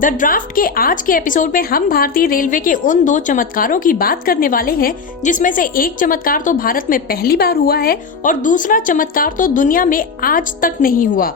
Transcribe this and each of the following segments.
The draft के आज के एपिसोड में हम भारतीय रेलवे के उन 2 चमत्कारों की बात करने वाले हैं जिसमें से एक चमत्कार तो भारत में पहली बार हुआ है और दूसरा चमत्कार तो दुनिया में आज तक नहीं हुआ।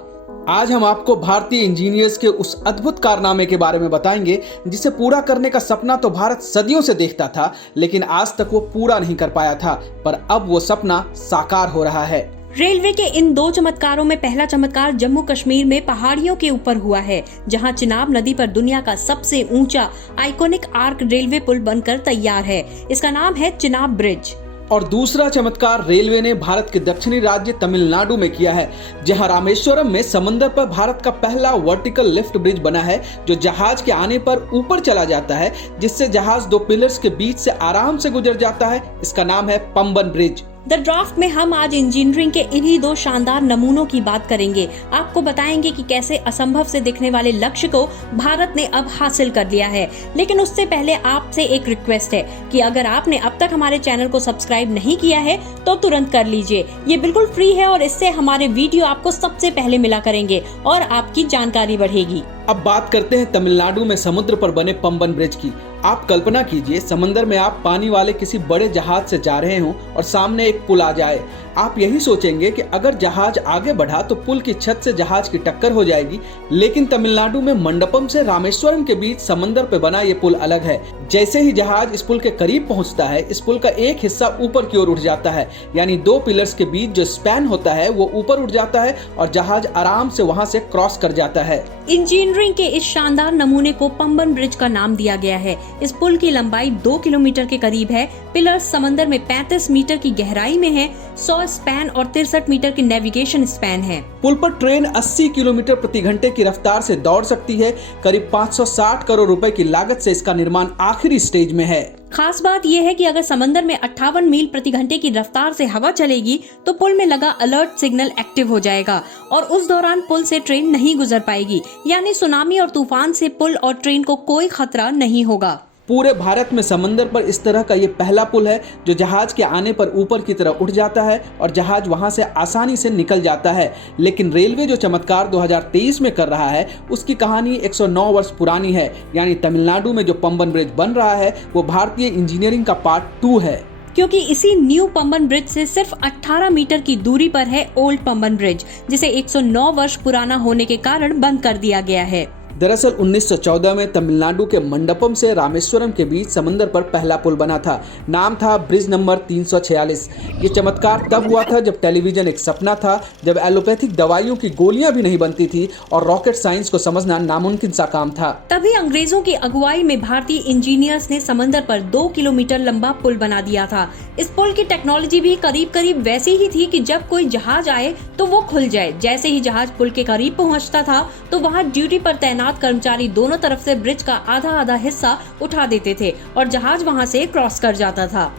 आज हम आपको भारतीय इंजीनियर्स के उस अद्भुत कारनामे के बारे में बताएंगे जिसे पूरा करने का सपना तो भारत सदियों से देखता था, लेकिन आज तक वो पूरा नहीं कर पाया था, पर अब वो सपना साकार हो रहा है। रेलवे के इन 2 चमत्कारों में पहला चमत्कार जम्मू कश्मीर में पहाड़ियों के ऊपर हुआ है, जहां चिनाब नदी पर दुनिया का सबसे ऊंचा आइकॉनिक आर्क रेलवे पुल बनकर तैयार है। इसका नाम है चिनाब ब्रिज। और दूसरा चमत्कार रेलवे ने भारत के दक्षिणी राज्य तमिलनाडु में किया है, जहां रामेश्वरम में समंदर पर भारत का पहला वर्टिकल लिफ्ट ब्रिज बना है, जो जहाज के आने पर ऊपर चला जाता है, जिससे जहाज 2 पिलर्स के बीच से आराम से गुजर जाता है। इसका नाम है पंबन ब्रिज। द ड्राफ्ट में हम आज इंजीनियरिंग के इन्हीं 2 शानदार नमूनों की बात करेंगे। आपको बताएंगे कि कैसे असंभव से दिखने वाले लक्ष्य को भारत ने अब हासिल कर लिया है। लेकिन उससे पहले आपसे एक रिक्वेस्ट है कि अगर आपने अब तक हमारे चैनल को सब्सक्राइब नहीं किया है तो तुरंत कर लीजिए। ये बिल्कुल फ्री है और इससे हमारे वीडियो आपको सबसे पहले मिला करेंगे और आपकी जानकारी बढ़ेगी। अब बात करते हैं तमिलनाडु में समुद्र पर बने पंबन ब्रिज की। आप कल्पना कीजिए, समंदर में आप पानी वाले किसी बड़े जहाज से जा रहे हों और सामने एक पुल आ जाए। आप यही सोचेंगे कि अगर जहाज आगे बढ़ा तो पुल की छत से जहाज की टक्कर हो जाएगी, लेकिन तमिलनाडु में मंडपम से रामेश्वरम के बीच समंदर पे बना ये पुल अलग है। जैसे ही जहाज इस पुल के करीब पहुंचता है, इस पुल का एक हिस्सा ऊपर की ओर उठ जाता है, यानी 2 पिलर्स के बीच जो स्पैन होता है वो ऊपर उठ जाता है और जहाज आराम से वहां से क्रॉस कर जाता है। इंजीनियरिंग के इस शानदार नमूने को पंबन ब्रिज का नाम दिया गया है। इस पुल की लंबाई 2 किलोमीटर के करीब है। पिलर्स समंदर में 35 मीटर की गहराई में है। 100 स्पैन और 63 मीटर की नेविगेशन स्पैन है। पुल पर ट्रेन 80 किलोमीटर प्रति घंटे की रफ्तार से दौड़ सकती है। करीब 560 करोड़ रुपए की लागत से इसका निर्माण आखिरी स्टेज में है। खास बात यह है कि अगर समंदर में 58 मील प्रति घंटे की रफ्तार से हवा चलेगी तो पुल में लगा अलर्ट सिग्नल एक्टिव हो जाएगा और उस दौरान पुल से ट्रेन नहीं गुजर पाएगी, यानी सुनामी और तूफान से पुल और ट्रेन को कोई खतरा नहीं होगा। पूरे भारत में समंदर पर इस तरह का ये पहला पुल है जो जहाज के आने पर ऊपर की तरफ उठ जाता है और जहाज वहां से आसानी से निकल जाता है। लेकिन रेलवे जो चमत्कार 2023 में कर रहा है उसकी कहानी 109 वर्ष पुरानी है, यानी तमिलनाडु में जो पंबन ब्रिज बन रहा है वो भारतीय इंजीनियरिंग का पार्ट 2 है, क्योंकि इसी न्यू पंबन ब्रिज से सिर्फ 18 मीटर की दूरी पर है ओल्ड पंबन ब्रिज, जिसे 109 वर्ष पुराना होने के कारण बंद कर दिया गया है। दरअसल 1914 में तमिलनाडु के मंडपम से रामेश्वरम के बीच समंदर पर पहला पुल बना था। नाम था ब्रिज नंबर 346। ये चमत्कार तब हुआ था जब टेलीविजन एक सपना था, जब एलोपैथिक दवाइयों की गोलियां भी नहीं बनती थी और रॉकेट साइंस को समझना नामुमकिन सा काम था। तभी अंग्रेजों की अगुवाई में भारतीय इंजीनियर्स ने समंदर पर 2 किलोमीटर लंबा पुल बना दिया था। इस पुल की टेक्नोलॉजी भी करीब करीब वैसी ही थी कि जब कोई जहाज आए तो वो खुल जाए। जैसे ही जहाज पुल के करीब पहुंचता था तो वहां ड्यूटी पर तैनात कर्मचारी दोनों तरफ से ब्रिज का आधा हिस्सा उठा देते थे और जहाज वहां से क्रॉस कर जाता था।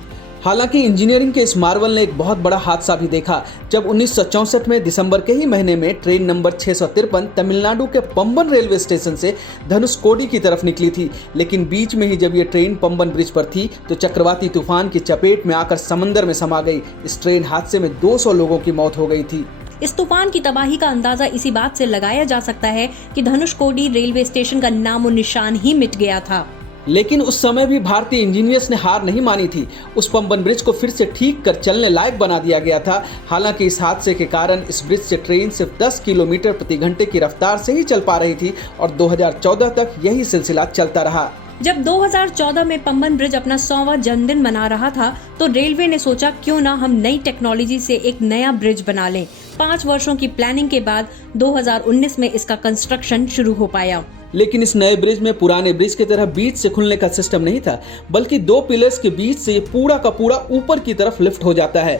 हालांकि इंजीनियरिंग के इस मार्वल ने एक बहुत बड़ा हादसा भी देखा, जब 1964 में दिसंबर के ही महीने में ट्रेन नंबर 653 तमिलनाडु के पंबन रेलवे स्टेशन से धनुषकोडी की तरफ निकली थी। लेकिन बीच में ही जब ये ट्रेन पंबन ब्रिज पर थी तो चक्रवाती तूफान की चपेट में आकर समंदर में समा गई। इस ट्रेन हादसे में 200 लोगों की मौत हो गई थी। इस तूफान की तबाही का अंदाजा इसी बात से लगाया जा सकता है कि धनुषकोडी रेलवे स्टेशन का नामो निशान ही मिट गया था। लेकिन उस समय भी भारतीय इंजीनियर्स ने हार नहीं मानी थी। उस पंबन ब्रिज को फिर से ठीक कर चलने लायक बना दिया गया था। हालांकि इस हादसे के कारण इस ब्रिज से ट्रेन सिर्फ 10 किलोमीटर प्रति घंटे की रफ्तार से ही चल पा रही थी और 2014 तक यही सिलसिला चलता रहा। जब 2014 में पंबन ब्रिज अपना 100वां जन्मदिन मना रहा था तो रेलवे ने सोचा क्यों ना हम नई टेक्नोलॉजी से एक नया ब्रिज बना लें। 5 वर्षों की प्लानिंग के बाद 2019 में इसका कंस्ट्रक्शन शुरू हो पाया। लेकिन इस नए ब्रिज में पुराने ब्रिज की तरह बीच से खुलने का सिस्टम नहीं था, बल्कि 2 पिलर्स के बीच से ये पूरा का पूरा ऊपर की तरफ लिफ्ट हो जाता है,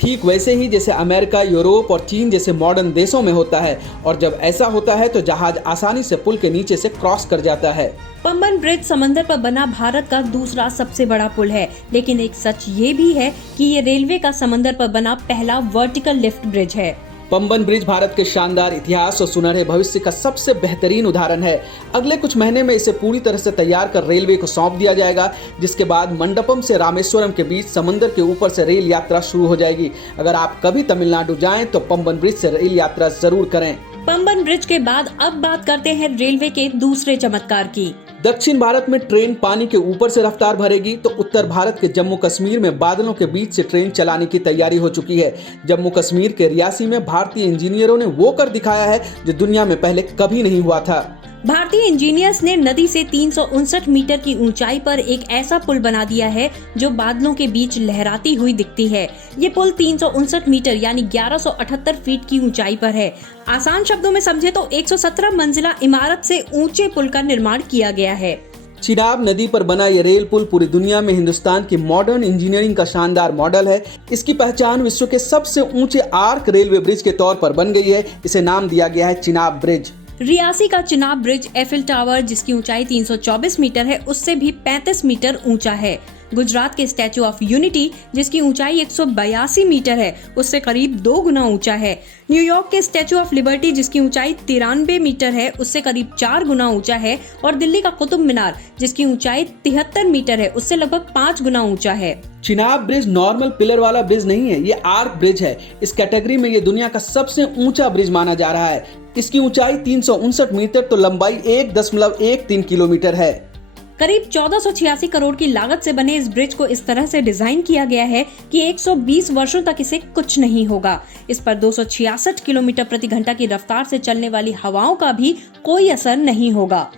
ठीक वैसे ही जैसे अमेरिका, यूरोप और चीन जैसे मॉडर्न देशों में होता है। और जब ऐसा होता है तो जहाज आसानी से पुल के नीचे से क्रॉस कर जाता है। पंबन ब्रिज समंदर पर बना भारत का दूसरा सबसे बड़ा पुल है, लेकिन एक सच ये भी है कि ये रेलवे का समंदर पर बना पहला वर्टिकल लिफ्ट ब्रिज है। पंबन ब्रिज भारत के शानदार इतिहास और सुनहरे भविष्य का सबसे बेहतरीन उदाहरण है। अगले कुछ महीने में इसे पूरी तरह से तैयार कर रेलवे को सौंप दिया जाएगा, जिसके बाद मंडपम से रामेश्वरम के बीच समंदर के ऊपर से रेल यात्रा शुरू हो जाएगी। अगर आप कभी तमिलनाडु जाएं तो पंबन ब्रिज से रेल यात्रा जरूर करें। पंबन ब्रिज के बाद अब बात करते हैं रेलवे के दूसरे चमत्कार की। दक्षिण भारत में ट्रेन पानी के ऊपर से रफ्तार भरेगी तो उत्तर भारत के जम्मू कश्मीर में बादलों के बीच से ट्रेन चलाने की तैयारी हो चुकी है। जम्मू कश्मीर के रियासी में भारतीय इंजीनियरों ने वो कर दिखाया है जो दुनिया में पहले कभी नहीं हुआ था। भारतीय इंजीनियर्स ने नदी से 359 मीटर की ऊंचाई पर एक ऐसा पुल बना दिया है जो बादलों के बीच लहराती हुई दिखती है। ये पुल 359 मीटर यानी 1178 फीट की ऊंचाई पर है। आसान शब्दों में समझे तो 117 मंजिला इमारत से ऊंचे पुल का निर्माण किया गया है। चिनाब नदी पर बना ये रेल पुल पूरी दुनिया में हिंदुस्तान की मॉडर्न इंजीनियरिंग का शानदार मॉडल है। इसकी पहचान विश्व के सबसे ऊंचे आर्क रेलवे ब्रिज के तौर पर बन गई है। इसे नाम दिया गया है चिनाब ब्रिज। रियासी का चिनाब ब्रिज एफिल टावर जिसकी ऊंचाई 324 मीटर है उससे भी 35 मीटर ऊंचा है। गुजरात के स्टैचू ऑफ यूनिटी जिसकी ऊंचाई 182 मीटर है उससे करीब 2 गुना ऊंचा है। न्यूयॉर्क के स्टैचू ऑफ लिबर्टी जिसकी ऊंचाई 93 मीटर है उससे करीब 4 गुना ऊंचा है। और दिल्ली का कुतुब मीनार जिसकी ऊंचाई 73 मीटर है उससे लगभग 5 गुना ऊंचा है। चिनाब ब्रिज नॉर्मल पिलर वाला ब्रिज नहीं है, ये आर्क ब्रिज है। इस कैटेगरी में ये दुनिया का सबसे ऊंचा ब्रिज माना जा रहा है। इसकी ऊंचाई 359 मीटर तो लंबाई 1.13 किलोमीटर है। करीब 1486 करोड़ की लागत से बने इस ब्रिज को इस तरह से डिजाइन किया गया है कि 120 वर्षों तक इसे कुछ नहीं होगा। इस पर 266 किलोमीटर प्रति घंटा की रफ्तार से चलने वाली हवाओं का भी कोई असर नहीं होगा।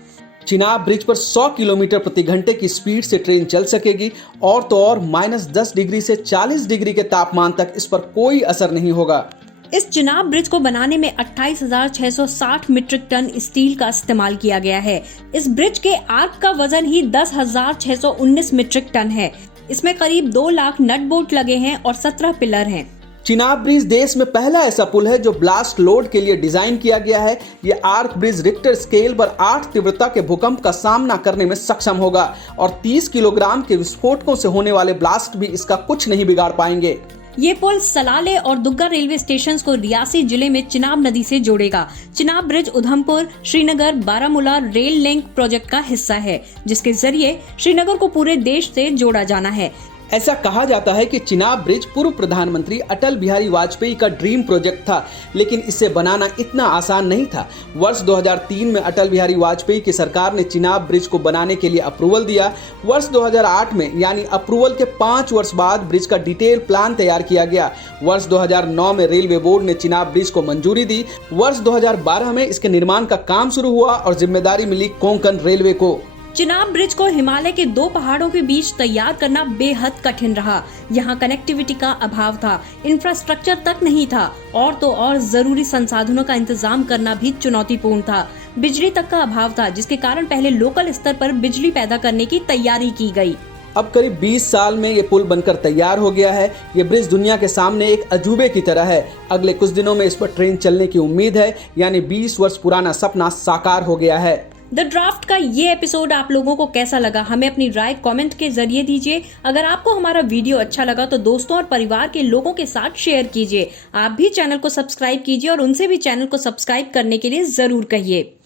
चिनाब ब्रिज पर 100 किलोमीटर प्रति घंटे की स्पीड से ट्रेन चल सकेगी और तो और -10 डिग्री से 40 डिग्री के तापमान तक इस पर कोई असर नहीं होगा। इस चिनाब ब्रिज को बनाने में 28,660 मीट्रिक टन स्टील का इस्तेमाल किया गया है। इस ब्रिज के आर्क का वजन ही 10,619 मीट्रिक टन है। इसमें करीब 2 लाख नट बोल्ट लगे हैं और 17 पिलर हैं। चिनाब ब्रिज देश में पहला ऐसा पुल है जो ब्लास्ट लोड के लिए डिजाइन किया गया है। ये आर्क ब्रिज रिक्टर स्केल पर 8 तीव्रता के भूकंप का सामना करने में सक्षम होगा और 30 किलोग्राम के विस्फोटकों से होने वाले ब्लास्ट भी इसका कुछ नहीं बिगाड़ पाएंगे। ये पुल सलाले और दुग्गा रेलवे स्टेशन को रियासी जिले में चिनाब नदी से जोड़ेगा। Chenab bridge Udhampur, Srinagar, Baramulla rail link project का हिस्सा है जिसके जरिए श्रीनगर को पूरे देश से जोड़ा जाना है। ऐसा कहा जाता है कि चिनाब ब्रिज पूर्व प्रधानमंत्री अटल बिहारी वाजपेयी का ड्रीम प्रोजेक्ट था, लेकिन इसे बनाना इतना आसान नहीं था। वर्ष 2003 में अटल बिहारी वाजपेयी की सरकार ने चिनाब ब्रिज को बनाने के लिए अप्रूवल दिया। वर्ष 2008 में यानी अप्रूवल के 5 वर्ष बाद ब्रिज का डिटेल प्लान तैयार किया गया। वर्ष 2009 में रेलवे बोर्ड ने चिनाब ब्रिज को मंजूरी दी। वर्ष 2012 में इसके निर्माण का काम शुरू हुआ और जिम्मेदारी मिली कोंकण रेलवे को। चिनाब ब्रिज को हिमालय के 2 पहाड़ों के बीच तैयार करना बेहद कठिन रहा। यहाँ कनेक्टिविटी का अभाव था, इंफ्रास्ट्रक्चर तक नहीं था और तो और जरूरी संसाधनों का इंतजाम करना भी चुनौतीपूर्ण था। बिजली तक का अभाव था जिसके कारण पहले लोकल स्तर पर बिजली पैदा करने की तैयारी की गई। अब करीब 20 साल में ये पुल बनकर तैयार हो गया है। ये ब्रिज दुनिया के सामने एक अजूबे की तरह है। अगले कुछ दिनों में इस पर ट्रेन चलने की उम्मीद है, यानी 20 वर्ष पुराना सपना साकार हो गया है। द ड्राफ्ट का ये एपिसोड आप लोगों को कैसा लगा हमें अपनी राय कमेंट के जरिए दीजिए। अगर आपको हमारा वीडियो अच्छा लगा तो दोस्तों और परिवार के लोगों के साथ शेयर कीजिए। आप भी चैनल को सब्सक्राइब कीजिए और उनसे भी चैनल को सब्सक्राइब करने के लिए जरूर कहिए।